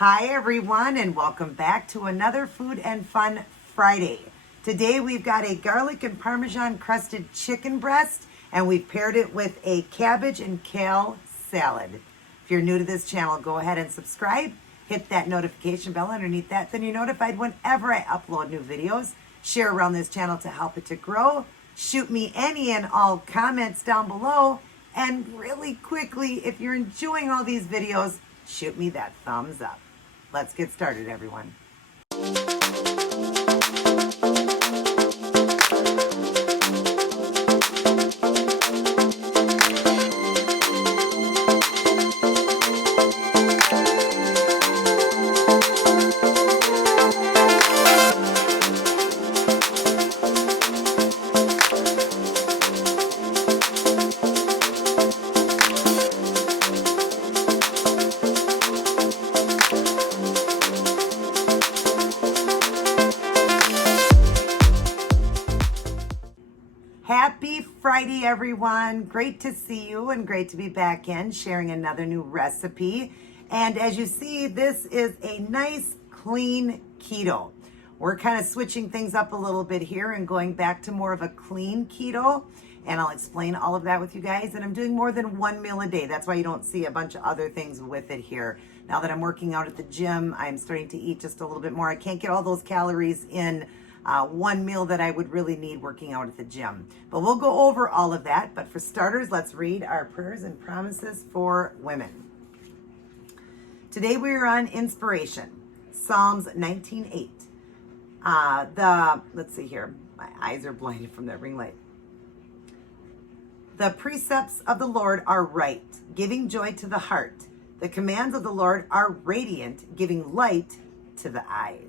Hi everyone, and welcome back to another Food and Fun Friday. Today we've got a garlic and Parmesan crusted chicken breast, and we've paired it with a cabbage and kale salad. If you're new to this channel, go ahead and subscribe. Hit that notification bell underneath that, then you're notified whenever I upload new videos. Share around this channel to help it to grow. Shoot me any and all comments down below. And really quickly, if you're enjoying all these videos, shoot me that thumbs up. Let's get started, everyone. Happy Friday, everyone. Great to see you and great to be back in sharing another new recipe. And as you see, this is a nice, clean keto. We're kind of switching things up a little bit here and going back to more of a clean keto. And I'll explain all of that with you guys. And I'm doing more than one meal a day. That's why you don't see a bunch of other things with it here. Now that I'm working out at the gym, I'm starting to eat just a little bit more. I can't get all those calories in one meal that I would really need working out at the gym. But we'll go over all of that. But for starters, let's read our prayers and promises for women. Today we are on inspiration, Psalms 19:8. Let's see here. My eyes are blinded from that ring light. The precepts of the Lord are right, giving joy to the heart. The commands of the Lord are radiant, giving light to the eyes.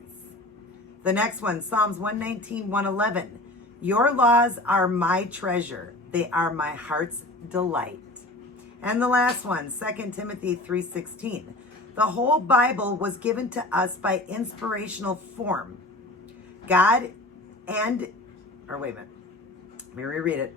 The next one, Psalms 119, 111. Your laws are my treasure. They are my heart's delight. And the last one, 2 Timothy 3:16. The whole Bible was given to us by inspirational form. Let me reread it.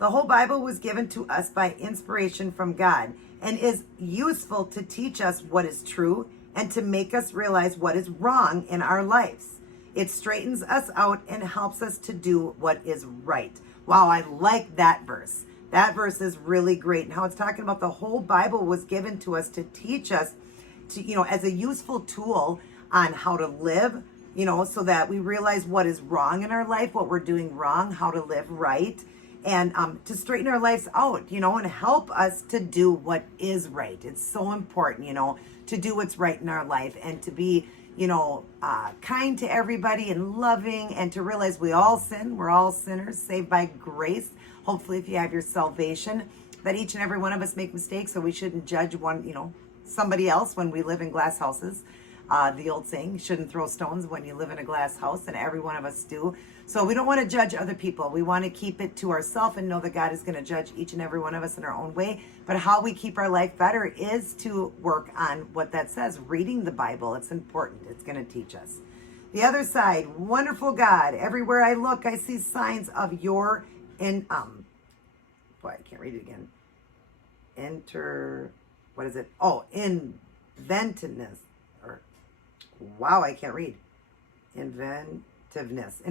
The whole Bible was given to us by inspiration from God and is useful to teach us what is true and to make us realize what is wrong in our lives. It straightens us out and helps us to do what is right. Wow, I like that verse. That verse is really great. And how it's talking about the whole Bible was given to us to teach us to, as a useful tool on how to live, so that we realize what is wrong in our life, what we're doing wrong, how to live right, and to straighten our lives out, and help us to do what is right. It's so important, to do what's right in our life and to be kind to everybody and loving, and to realize we all sin. We're all sinners saved by grace. Hopefully, if you have your salvation, that each and every one of us make mistakes, so we shouldn't judge somebody else when we live in glass houses. The old saying, you shouldn't throw stones when you live in a glass house, and every one of us do. So we don't want to judge other people. We want to keep it to ourselves and know that God is going to judge each and every one of us in our own way. But how we keep our life better is to work on what that says. Reading the Bible, it's important. It's going to teach us. The other side, wonderful God. Everywhere I look, I see signs of your I can't read it again. Inventiveness. Wow, I can't read. Inventiveness.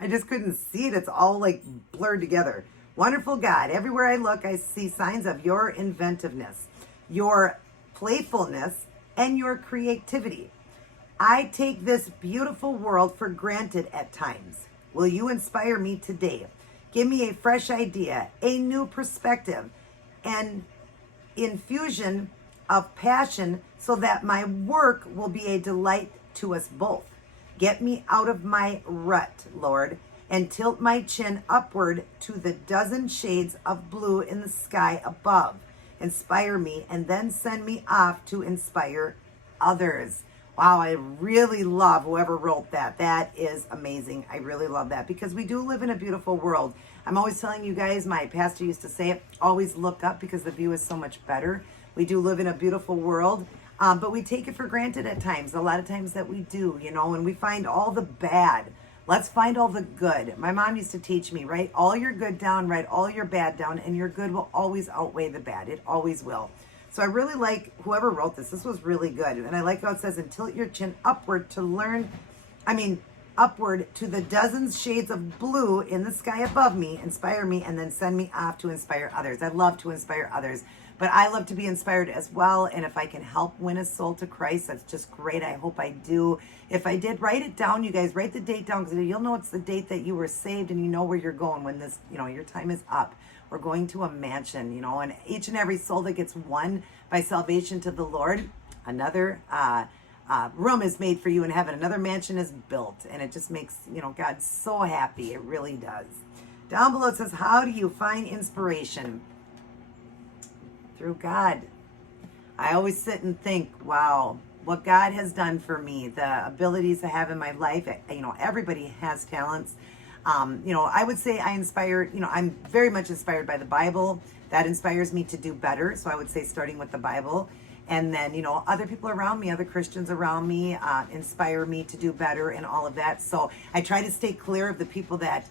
I just couldn't see it. It's all like blurred together. Wonderful God, everywhere I look, I see signs of your inventiveness, your playfulness, and your creativity. I take this beautiful world for granted at times. Will you inspire me today? Give me a fresh idea, a new perspective, and infusion of passion so that my work will be a delight to us both. Get me out of my rut, Lord, and tilt my chin upward to the dozen shades of blue in the sky above. Inspire me and then send me off to inspire others. Wow, I really love whoever wrote that. That is amazing. I really love that because we do live in a beautiful world. I'm always telling you guys, my pastor used to say it, always look up because the view is so much better. We do live in a beautiful world, but we take it for granted at times. A lot of times that we do, and we find all the bad. Let's find all the good. My mom used to teach me, write all your good down, write all your bad down, and your good will always outweigh the bad. It always will. So I really like whoever wrote this. This was really good. And I like how it says, and tilt your chin upward to learn, upward to the dozens shades of blue in the sky above me, inspire me, and then send me off to inspire others. I love to inspire others, but I love to be inspired as well. And if I can help win a soul to Christ, that's just great. I hope I do. If I did, write it down, you guys. Write the date down, because you'll know it's the date that you were saved, and you know where you're going when this, your time is up. We're going to a mansion, and each and every soul that gets won by salvation to the Lord, another room is made for you in heaven. Another mansion is built, and it just makes, God so happy. It really does. Down below it says, how do you find inspiration? Through God. I always sit and think, wow, what God has done for me, the abilities I have in my life. Everybody has talents. I would say I inspire, I'm very much inspired by the Bible. That inspires me to do better. So I would say starting with the Bible. And then, other people around me, other Christians around me, inspire me to do better and all of that. So I try to stay clear of the people that,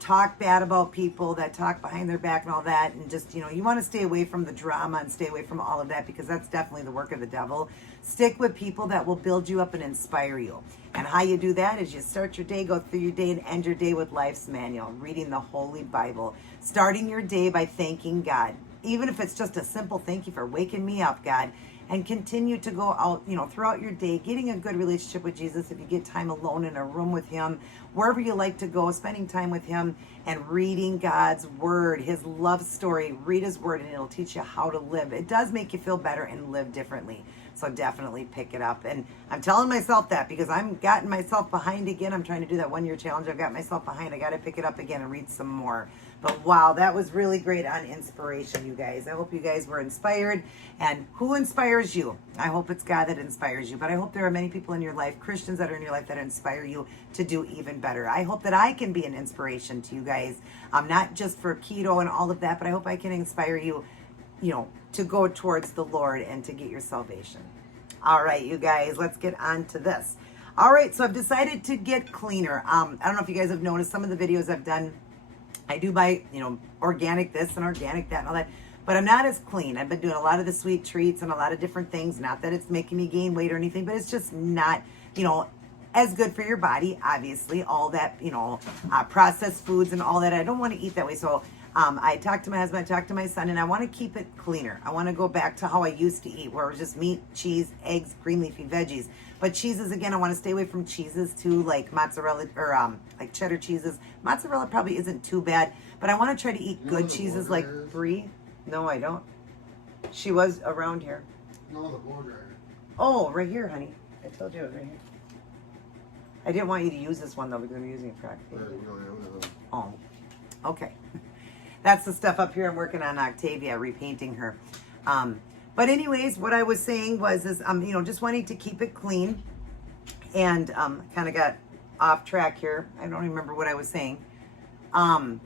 talk bad about people, that talk behind their back and all that. And just, you want to stay away from the drama and stay away from all of that, because that's definitely the work of the devil. Stick with people that will build you up and inspire you. And how you do that is you start your day, go through your day, and end your day with life's manual, reading the Holy Bible, starting your day by thanking God. Even if it's just a simple thank you for waking me up, God. And continue to go out, throughout your day, getting a good relationship with Jesus. If you get time alone in a room with him, wherever you like to go, spending time with him and reading God's word, his love story. Read his word and it'll teach you how to live. It does make you feel better and live differently. So definitely pick it up. And I'm telling myself that because I'm gotten myself behind again. I'm trying to do that 1 year challenge. I've got myself behind. I got to pick it up again and read some more. But wow, that was really great on inspiration, you guys. I hope you guys were inspired. And who inspires you? I hope it's God that inspires you. But I hope there are many people in your life, Christians that are in your life, that inspire you to do even better. I hope that I can be an inspiration to you guys, not just for keto and all of that, but I hope I can inspire you, to go towards the Lord and to get your salvation. All right, you guys, let's get on to this. All right, so I've decided to get cleaner. I don't know if you guys have noticed some of the videos I've done. I do buy, organic this and organic that and all that, but I'm not as clean. I've been doing a lot of the sweet treats and a lot of different things. Not that it's making me gain weight or anything, but it's just not, as good for your body, obviously. All that, processed foods and all that. I don't want to eat that way. So I talked to my husband, I talked to my son, and I want to keep it cleaner. I want to go back to how I used to eat, where it was just meat, cheese, eggs, green leafy veggies. But cheeses, again, I want to stay away from cheeses too, like mozzarella or like cheddar cheeses. Mozzarella probably isn't too bad, but I want to try to eat good cheeses like brie. No, I don't. She was around here. No, the border. Oh, right here, honey. I told you it was right here. I didn't want you to use this one, though, because I'm using it for Octavia. Oh, okay. That's the stuff up here I'm working on Octavia, repainting her. But anyways, what I was saying was, just wanting to keep it clean, and kind of got off track here. I don't remember what I was saying. I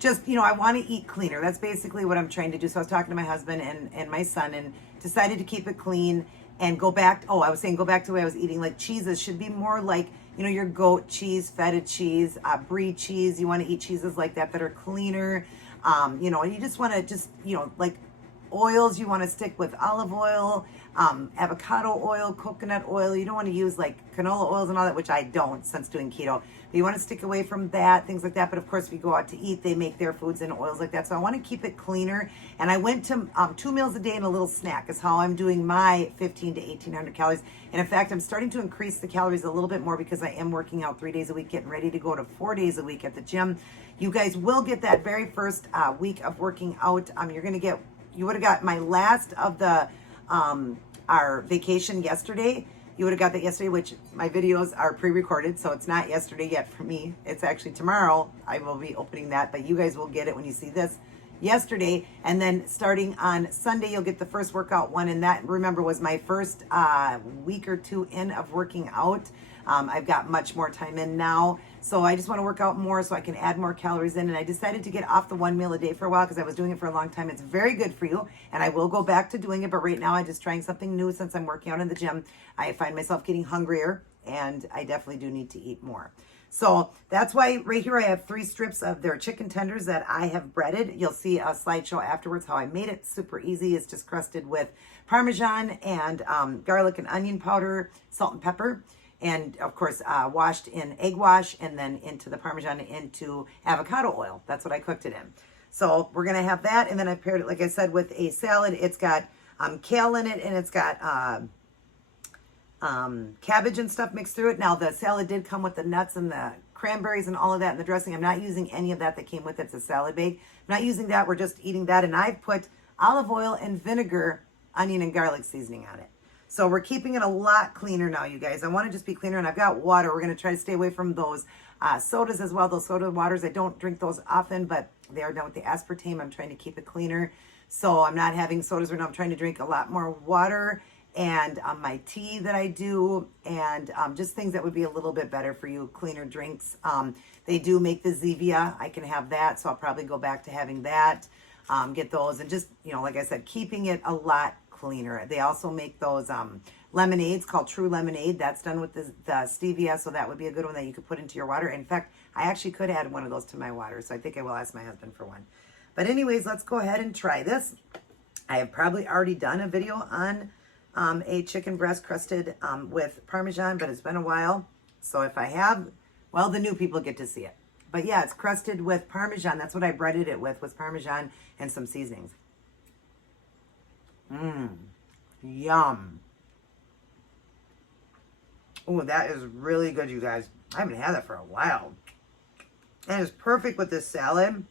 want to eat cleaner. That's basically what I'm trying to do. So I was talking to my husband and my son, and decided to keep it clean and go back. Oh, I was saying go back to the way I was eating. Like cheeses should be more like, your goat cheese, feta cheese, brie cheese. You want to eat cheeses like that are cleaner. You just want to like oils, you want to stick with olive oil, avocado oil, coconut oil. You don't want to use like canola oils and all that, which I don't since doing keto. But you want to stick away from that, things like that. But of course, if you go out to eat, they make their foods in oils like that. So I want to keep it cleaner. And I went to 2 meals a day and a little snack is how I'm doing my 15 to 1,800 calories. And in fact, I'm starting to increase the calories a little bit more because I am working out 3 days a week, getting ready to go to 4 days a week at the gym. You guys will get that very first week of working out. You would have got my last of the our vacation yesterday. You would have got that yesterday, which my videos are pre-recorded, so it's not yesterday yet for me. It's actually tomorrow. I will be opening that, but you guys will get it when you see this yesterday. And then starting on Sunday, you'll get the first workout one, and that, remember, was my first week or two in of working out. I've got much more time in now. So I just want to work out more so I can add more calories in. And I decided to get off the 1 meal a day for a while because I was doing it for a long time. It's very good for you. And I will go back to doing it. But right now I'm just trying something new since I'm working out in the gym. I find myself getting hungrier and I definitely do need to eat more. So that's why right here I have 3 strips of their chicken tenders that I have breaded. You'll see a slideshow afterwards how I made it. Super easy. It's just crusted with Parmesan and garlic and onion powder, salt and pepper, and of course washed in egg wash, and then into the Parmesan into avocado oil. That's what I cooked it in. So we're going to have that, and then I paired it, like I said, with a salad. It's got kale in it, and it's got cabbage and stuff mixed through it. Now the salad did come with the nuts and the cranberries and all of that in the dressing. I'm not using any of that came with it. It's a salad bake. I'm not using that. We're just eating that. And I've put olive oil and vinegar, onion and garlic seasoning on it. So we're keeping it a lot cleaner now, you guys. I want to just be cleaner, and I've got water. We're going to try to stay away from those sodas as well. Those soda waters, I don't drink those often, but they are done with the aspartame. I'm trying to keep it cleaner. So I'm not having sodas right now. I'm trying to drink a lot more water, and my tea that I do, and just things that would be a little bit better for you, cleaner drinks. They do make the Zevia. I can have that, so I'll probably go back to having that, get those, and just, like I said, keeping it a lot cleaner. They also make those lemonades called True Lemonade. That's done with the stevia, so that would be a good one that you could put into your water. In fact, I actually could add one of those to my water, so I think I will ask my husband for one. But anyways, let's go ahead and try this. I have probably already done a video on a chicken breast crusted with Parmesan, but it's been a while. So if I have, well, the new people get to see it. But yeah, it's crusted with Parmesan. That's what I breaded it with, was Parmesan and some seasonings. Yum. Oh, that is really good, you guys. I haven't had that for a while. And it's perfect with this salad.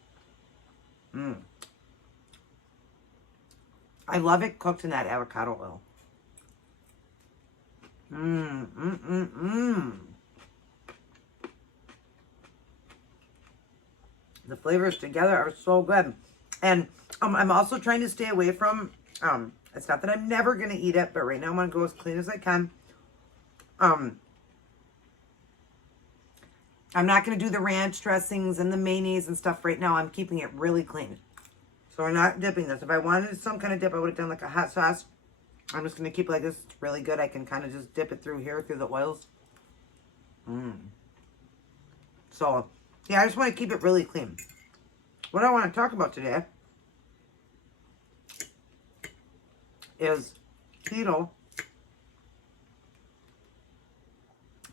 I love it cooked in that avocado oil. The flavors together are so good. And I'm also trying to stay away from, it's not that I'm never going to eat it, but right now I'm going to go as clean as I can. I'm not going to do the ranch dressings and the mayonnaise and stuff right now. I'm keeping it really clean. So we're not dipping this. If I wanted some kind of dip, I would have done like a hot sauce. I'm just going to keep it like this. It's really good. I can kind of just dip it through here, through the oils. So, yeah, I just want to keep it really clean. What I want to talk about today is keto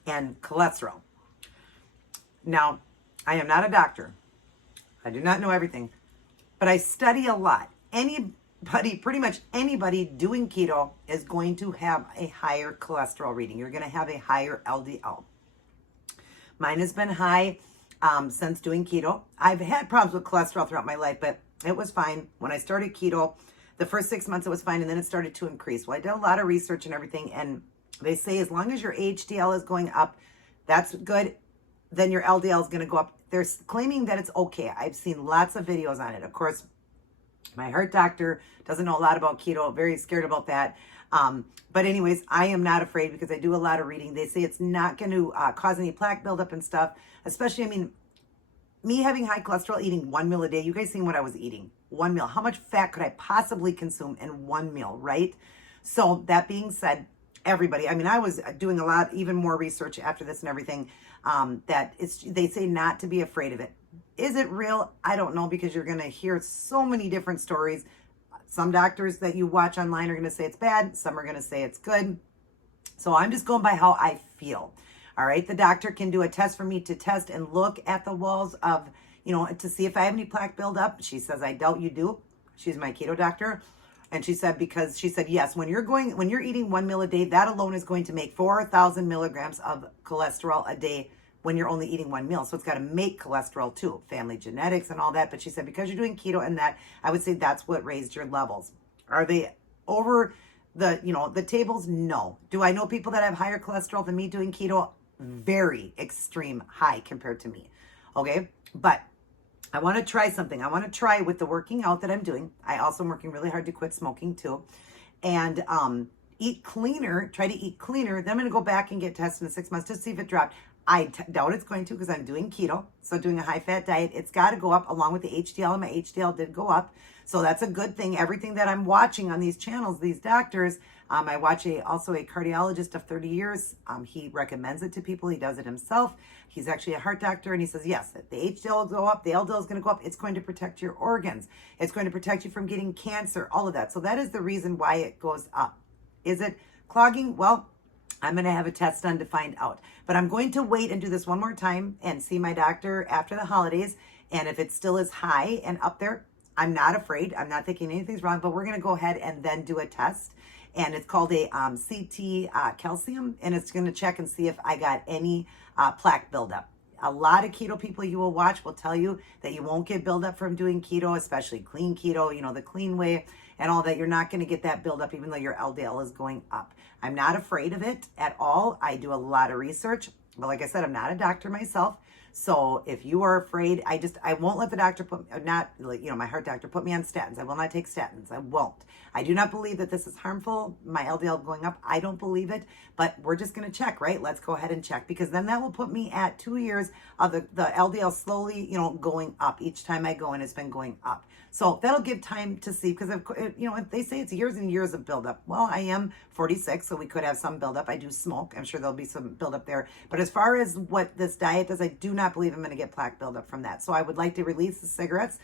and cholesterol. Now, I am not a doctor. I do not know everything, but I study a lot. Anybody, pretty much anybody doing keto is going to have a higher cholesterol reading. You're going to have a higher LDL. Mine has been high since doing keto. I've had problems with cholesterol throughout my life, but it was fine. When I started keto, the first 6 months it was fine, and then it started to increase. Well, I did a lot of research and everything, and they say as long as your HDL is going up, that's good. Then your LDL is going to go up. They're claiming that it's okay. I've seen lots of videos on it. Of course, my heart doctor doesn't know a lot about keto, very scared about that. But anyways, I am not afraid because I do a lot of reading. They say it's not going to cause any plaque buildup and stuff, especially, I mean, me having high cholesterol, eating 1 meal a day, you guys seen what I was eating. 1 meal. How much fat could I possibly consume in 1 meal, right? So that being said, everybody, I mean, I was doing a lot, even more research after this and everything, that they say not to be afraid of it. Is it real? I don't know, because you're going to hear so many different stories. Some doctors that you watch online are going to say it's bad. Some are going to say it's good. So I'm just going by how I feel. All right. The doctor can do a test for me to test and look at the walls of, to see if I have any plaque buildup. She says, I doubt you do. She's my keto doctor. And she said, yes, when you're eating 1 meal a day, that alone is going to make 4,000 milligrams of cholesterol a day when you're only eating 1 meal. So it's got to make cholesterol too, family genetics and all that. But she said, because you're doing keto and that, I would say that's what raised your levels. Are they over the tables? No. Do I know people that have higher cholesterol than me doing keto? Very extreme high compared to me. Okay. But I want to try something. I want to try with the working out that I'm doing. I also am working really hard to quit smoking too. And eat cleaner, try to eat cleaner. Then I'm going to go back and get tested in 6 months to see if it dropped. doubt it's going to because I'm doing keto. So doing a high fat diet, it's got to go up along with the HDL, and my HDL did go up. So that's a good thing. Everything that I'm watching on these channels, these doctors, I watch also a cardiologist of 30 years. He recommends it to people. He does it himself. He's actually a heart doctor, and he says, yes, the HDL will go up, the LDL is going to go up. It's going to protect your organs. It's going to protect you from getting cancer, all of that. So that is the reason why it goes up. Is it clogging? Well, I'm going to have a test done to find out. But I'm going to wait and do this one more time and see my doctor after the holidays. And if it still is high and up there, I'm not afraid. I'm not thinking anything's wrong, but we're going to go ahead and then do a test. And it's called a CT calcium, and it's going to check and see if I got any plaque buildup. A lot of keto people you will watch will tell you that you won't get buildup from doing keto, especially clean keto, you know, the clean way and all that. You're not going to get that buildup even though your LDL is going up. I'm not afraid of it at all. I do a lot of research, but like I said, I'm not a doctor myself. So if you are afraid, I won't let the doctor my heart doctor put me on statins. I will not take statins. I won't. I do not believe that this is harmful. My LDL going up, I don't believe it, but we're just going to check, right? Let's go ahead and check, because then that will put me at 2 years of the LDL slowly, going up. Each time I go in, it's been going up. So that'll give time to see, because they say it's years and years of buildup. Well, I am 46, so we could have some buildup. I do smoke. I'm sure there'll be some buildup there. But as far as what this diet does, I do not believe I'm going to get plaque buildup from that. So I would like to release the cigarettes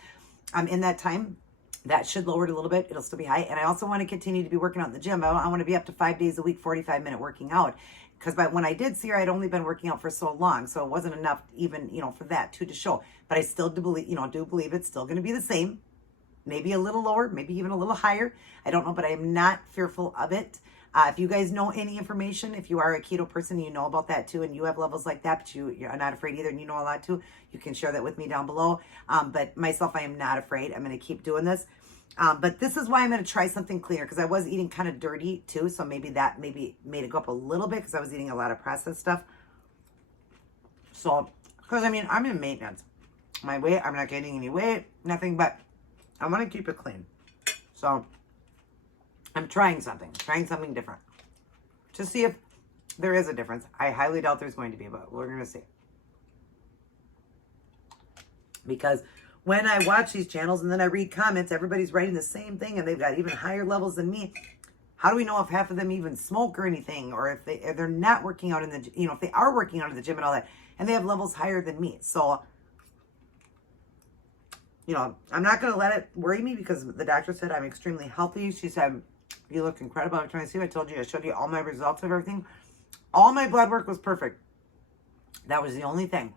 in that time. That should lower it a little bit. It'll still be high. And I also want to continue to be working out in the gym. I want to be up to 5 days a week, 45-minute working out. Because when I did see her, I'd only been working out for so long. So it wasn't enough even, for that to show. But I still do believe it's still going to be the same. Maybe a little lower, maybe even a little higher. I don't know, but I am not fearful of it. If you guys know any information, if you are a keto person, you know about that too, and you have levels like that, but you're not afraid either, and you know a lot too, you can share that with me down below. But myself, I am not afraid. I'm going to keep doing this. But this is why I'm going to try something cleaner, because I was eating kind of dirty too, so maybe that made it go up a little bit, because I was eating a lot of processed stuff. So, because I'm in maintenance. My weight, I'm not gaining any weight, nothing, but I want to keep it clean. So I'm trying something different to see if there is a difference. I highly doubt there's going to be, but we're going to see. Because when I watch these channels and then I read comments, everybody's writing the same thing, and they've got even higher levels than me. How do we know if half of them even smoke or anything, or if they're not working out in the, if they are working out in the gym and all that, and they have levels higher than me? So, I'm not going to let it worry me, because the doctor said I'm extremely healthy. She said, you look incredible. I'm trying to see. I told you, I showed you all my results of everything. All my blood work was perfect. That was the only thing.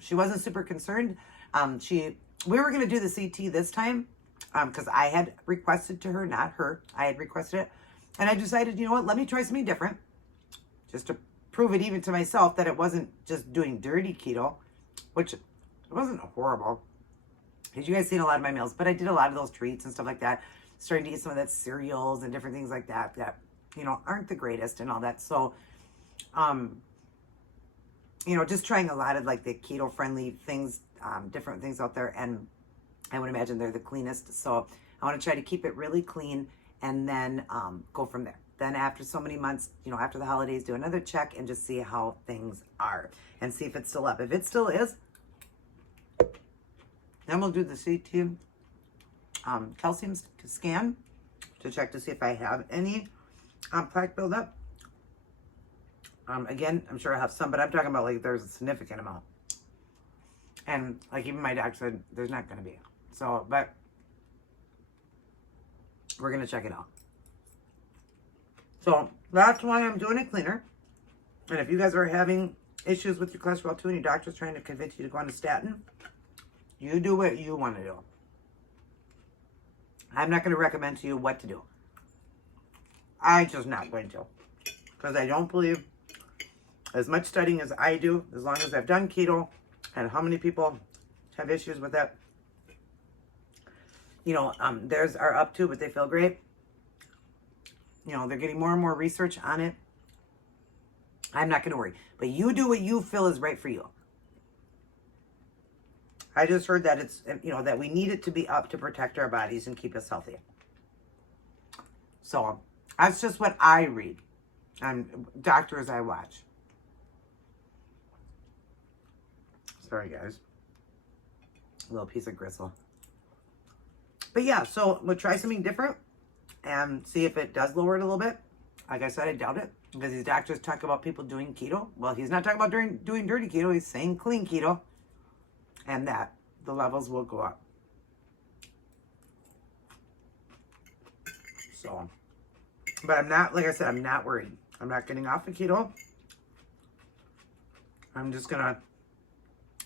She wasn't super concerned. We were going to do the CT this time, because I had requested to her, not her. I had requested it. And I decided, you know what, let me try something different, just to prove it even to myself that it wasn't just doing dirty keto, which it wasn't horrible. Because you guys seen a lot of my meals, but I did a lot of those treats and stuff like that. Starting to eat some of that cereals and different things like that aren't the greatest and all that. So, just trying a lot of like the keto friendly things, different things out there. And I would imagine they're the cleanest. So I want to try to keep it really clean, and then go from there. Then after so many months, after the holidays, do another check and just see how things are and see if it's still up. If it still is, then we'll do the CT calcium scan to check to see if I have any plaque buildup. Again, I'm sure I have some, but I'm talking about like there's a significant amount. And like even my doctor said there's not going to be. So, but we're going to check it out. So that's why I'm doing it cleaner. And if you guys are having issues with your cholesterol too, and your doctor's trying to convince you to go on a statin, you do what you want to do. I'm not going to recommend to you what to do. I'm just not going to. Because I don't believe, as much studying as I do, as long as I've done keto, and how many people have issues with that, theirs are up too, but they feel great. They're getting more and more research on it. I'm not going to worry. But you do what you feel is right for you. I just heard that it's, that we need it to be up to protect our bodies and keep us healthy. So that's just what I read and doctors I watch. Sorry, guys. A little piece of gristle. But yeah, so we'll try something different and see if it does lower it a little bit. Like I said, I doubt it because these doctors talk about people doing keto. Well, he's not talking about doing dirty keto. He's saying clean keto, and that the levels will go up. So, but I'm not, like I said, I'm not worried. I'm not getting off the keto. I'm just going to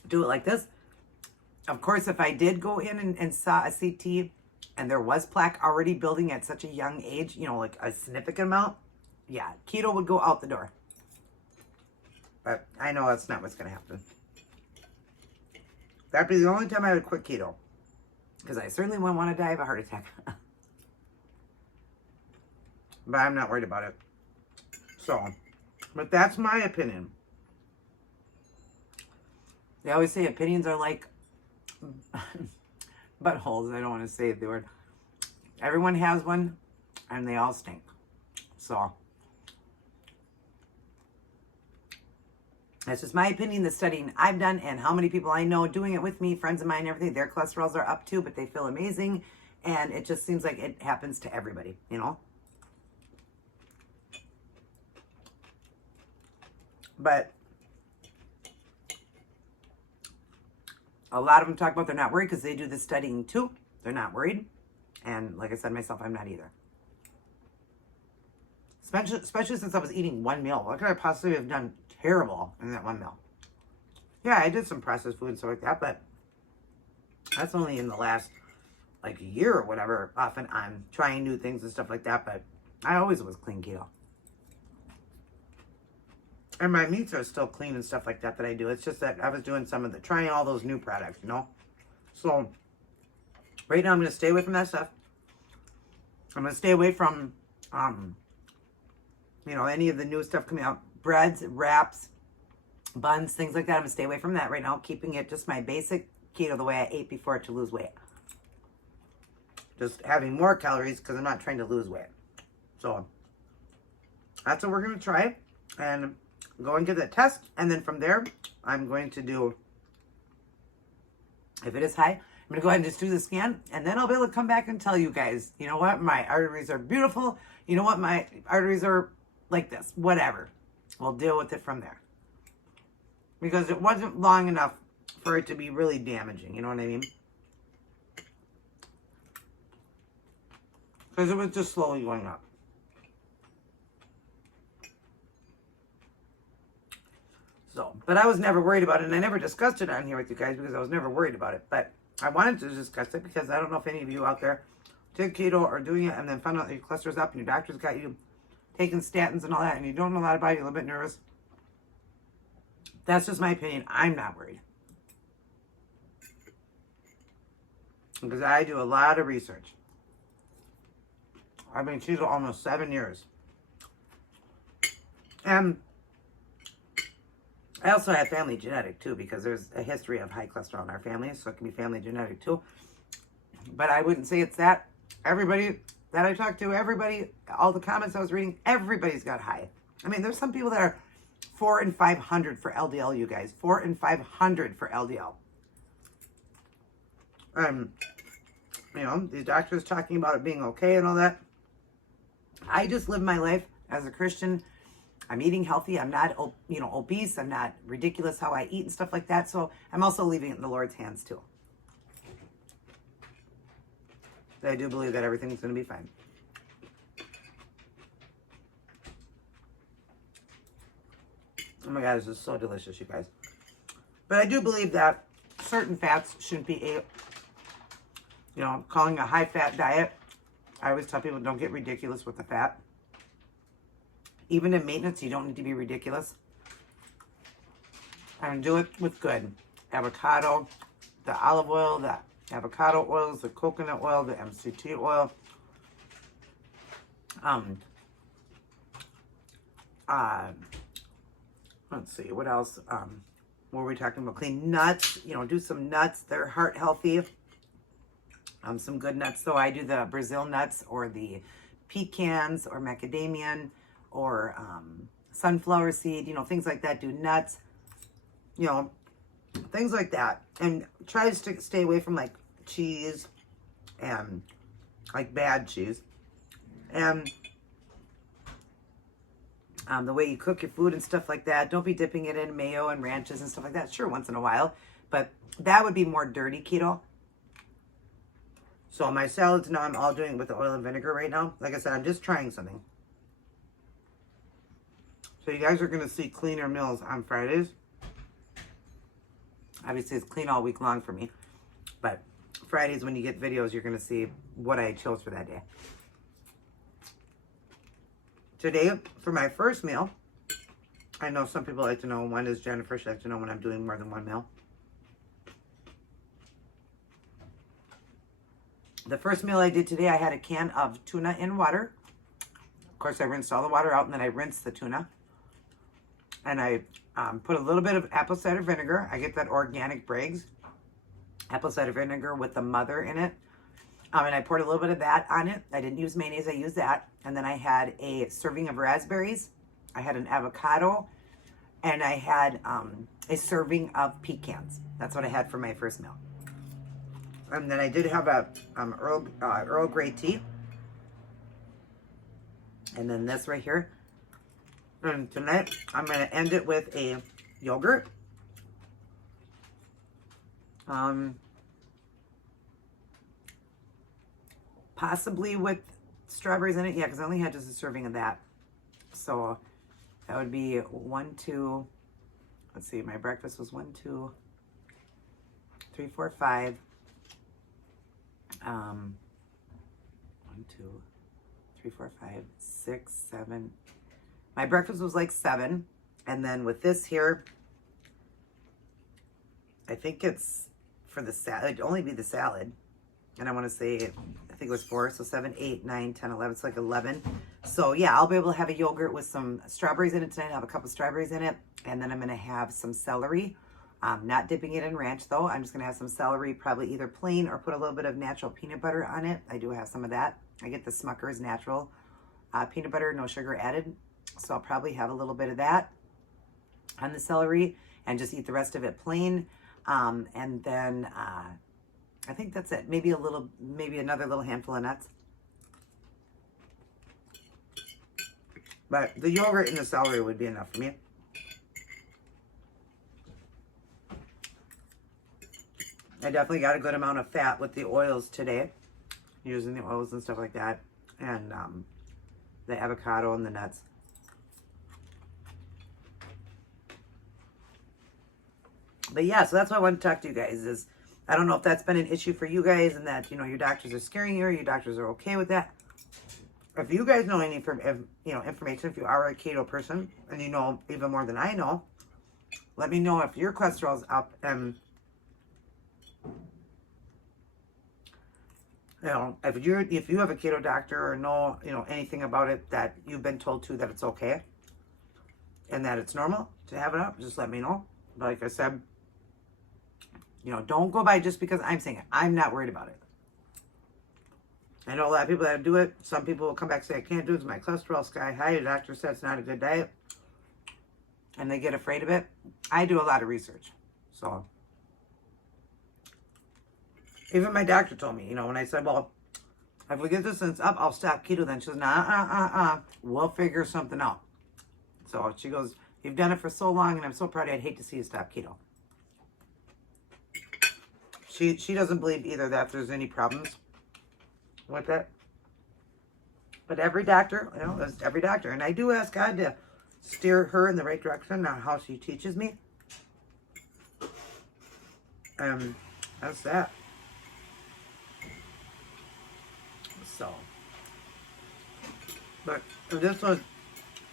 do it like this. Of course, if I did go in and saw a CT and there was plaque already building at such a young age, you know, like a significant amount, yeah, keto would go out the door. But I know that's not what's going to happen. That'd be the only time I would quit keto. Because I certainly wouldn't want to die of a heart attack. But I'm not worried about it. So, but that's my opinion. They always say opinions are like buttholes. I don't want to say the word. Everyone has one, and they all stink. So, that's just my opinion, the studying I've done, and how many people I know doing it with me, friends of mine, everything. Their cholesterols are up too, but they feel amazing. And it just seems like it happens to everybody, you know? But a lot of them talk about they're not worried because they do the studying too. They're not worried. And like I said myself, I'm not either. Especially since I was eating one meal. What could I possibly have done terrible in that one meal? Yeah, I did some processed food and stuff like that, but that's only in the last like year or whatever, off and on, trying new things and stuff like that. But I always was clean keto. And my meats are still clean and stuff like that I do. It's just that I was doing some of trying all those new products, you know? So, right now I'm going to stay away from that stuff. I'm going to stay away from, you know, any of the new stuff coming out. Breads, wraps, buns, things like that. I'm going to stay away from that right now. Keeping it just my basic keto the way I ate before to lose weight. Just having more calories because I'm not trying to lose weight. So, that's what we're going to try. And go and get that test, and then from there, I'm going to do, if it is high, I'm going to go ahead and just do the scan, and then I'll be able to come back and tell you guys, you know what, my arteries are beautiful, you know what, my arteries are like this, whatever. We'll deal with it from there. Because it wasn't long enough for it to be really damaging, you know what I mean? Because it was just slowly going up. So, but I was never worried about it, and I never discussed it on here with you guys because I was never worried about it. But I wanted to discuss it because I don't know if any of you out there did keto or doing it and then found out that your cholesterol's up and your doctor's got you taking statins and all that, and you don't know a lot about it, you're a little bit nervous. That's just my opinion. I'm not worried. Because I do a lot of research. I've been keto almost 7 years. And I also have family genetic too, because there's a history of high cholesterol in our family, so it can be family genetic too. But I wouldn't say it's that. Everybody that I talked to, everybody, all the comments I was reading, everybody's got high. I mean, there's some people that are 400 and 500 for LDL, you guys. 400 and 500 for LDL. You know, these doctors talking about it being okay and all that. I just live my life as a Christian. I'm eating healthy. I'm not, you know, obese. I'm not ridiculous how I eat and stuff like that. So I'm also leaving it in the Lord's hands too. I do believe that everything's going to be fine. Oh my God, this is so delicious, you guys. But I do believe that certain fats shouldn't be ate. You know, calling a high-fat diet. I always tell people, don't get ridiculous with the fat. Even in maintenance, you don't need to be ridiculous. And do it with good. Avocado, the olive oil, the avocado oils, the coconut oil, the MCT oil. Let's see, what else? What were we talking about? Clean nuts. You know, do some nuts. They're heart healthy. Some good nuts. So I do the Brazil nuts or the pecans or macadamia or sunflower seed, you know, things like that. Do nuts, you know, things like that. And try to stay away from like cheese and like bad cheese. And the way you cook your food and stuff like that. Don't be dipping it in mayo and ranches and stuff like that. Sure, once in a while. But that would be more dirty keto. So my salads now, I'm all doing with the oil and vinegar right now. Like I said, I'm just trying something. So you guys are going to see cleaner meals on Fridays. Obviously, it's clean all week long for me. But Fridays, when you get videos, you're going to see what I chose for that day. Today, for my first meal, I know some people like to know, one is Jennifer, she likes to know when I'm doing more than one meal. The first meal I did today, I had a can of tuna in water. Of course, I rinsed all the water out, and then I rinsed the tuna. And I put a little bit of apple cider vinegar. I get that organic Bragg's apple cider vinegar with the mother in it. And I poured a little bit of that on it. I didn't use mayonnaise, I used that. And then I had a serving of raspberries. I had an avocado. And I had a serving of pecans. That's what I had for my first meal. And then I did have a Earl Grey tea. And then this right here. And tonight, I'm going to end it with a yogurt. Possibly with strawberries in it. Yeah, because I only had just a serving of that. So that would be 1, 2, let's see, my breakfast was 1, 2, 3, 4, 5. 1, 2, 3, 4, 5, 6, 7. My breakfast was like 7. And then with this here, I think it's for the salad, it'd only be the salad. And I want to say, I think it was 4, so 7, 8, 9, 10, 11. It's like 11. So yeah, I'll be able to have a yogurt with some strawberries in it tonight. I'll have a couple strawberries in it. And then I'm going to have some celery. Not dipping it in ranch though. I'm just going to have some celery, probably either plain or put a little bit of natural peanut butter on it. I do have some of that. I get the Smucker's natural peanut butter, no sugar added. So I'll probably have a little bit of that on the celery and just eat the rest of it plain. And then I think that's it. Maybe another little handful of nuts. But the yogurt and the celery would be enough for me. I definitely got a good amount of fat with the oils today. Using the oils and stuff like that. And the avocado and the nuts. But yeah, so that's what I want to talk to you guys is, I don't know if that's been an issue for you guys and that, your doctors are scaring you or your doctors are okay with that. If you guys know any information, if you are a keto person and you know even more than I know, let me know if your cholesterol's up and if you have a keto doctor or know anything about it that you've been told to that it's okay and that it's normal to have it up, just let me know. But like I said, don't go by just because I'm saying it. I'm not worried about it. I know a lot of people that do it. Some people will come back and say, I can't do it because my cholesterol's sky high. The doctor said it's not a good diet. And they get afraid of it. I do a lot of research. So, even my doctor told me, when I said, well, if we get this and it's up, I'll stop keto then. She goes, we'll figure something out. So she goes, you've done it for so long and I'm so proud of you. I'd hate to see you stop keto. She doesn't believe either that there's any problems with it. But every doctor, there's every doctor. And I do ask God to steer her in the right direction on how she teaches me. That's that. So. But this was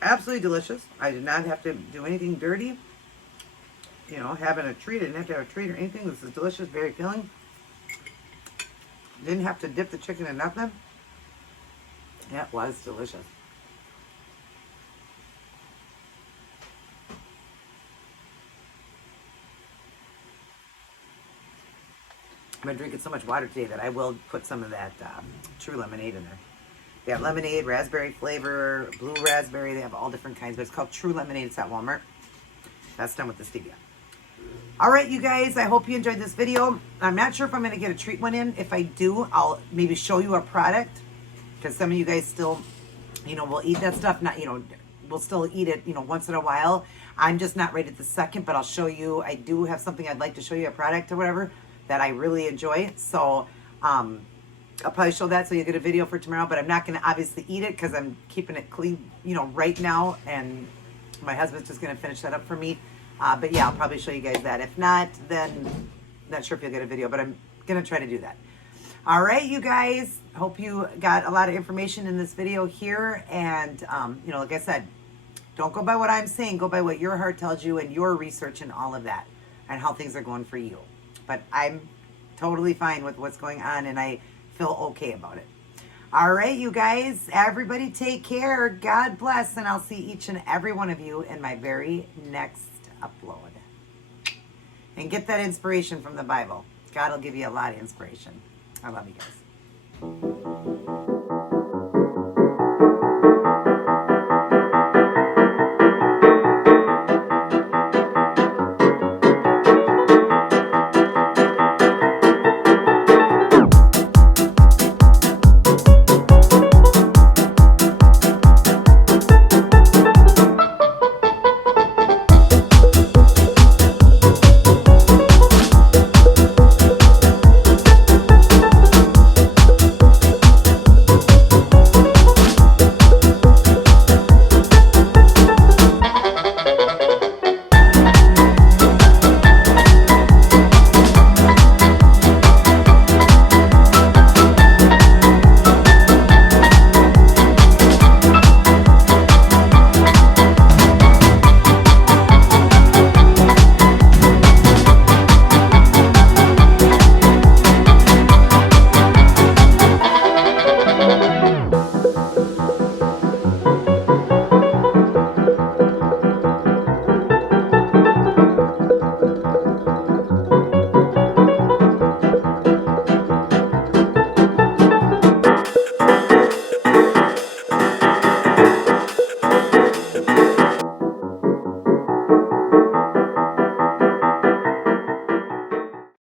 absolutely delicious. I did not have to do anything dirty. Having a treat. I didn't have to have a treat or anything. This is delicious, very filling. Didn't have to dip the chicken in nothing. Yeah, it was delicious. I've been drinking so much water today that I will put some of that true lemonade in there. They have lemonade, raspberry flavor, blue raspberry. They have all different kinds, but it's called True Lemonade. It's at Walmart. That's done with the stevia. All right, you guys, I hope you enjoyed this video. I'm not sure if I'm going to get a treat one in. If I do, I'll maybe show you a product, because some of you guys still, will eat that stuff. Not, we'll still eat it, once in a while. I'm just not right at the second, but I'll show you. I do have something I'd like to show you, a product or whatever, that I really enjoy. So, I'll probably show that so you get a video for tomorrow, but I'm not going to obviously eat it because I'm keeping it clean, right now. And my husband's just going to finish that up for me. But yeah, I'll probably show you guys that. If not, then not sure if you'll get a video, but I'm going to try to do that. All right, you guys, hope you got a lot of information in this video here. And, like I said, don't go by what I'm saying. Go by what your heart tells you and your research and all of that and how things are going for you. But I'm totally fine with what's going on, and I feel okay about it. All right, you guys, everybody take care. God bless, and I'll see each and every one of you in my very next upload. And get that inspiration from the Bible. God will give you a lot of inspiration. I love you guys.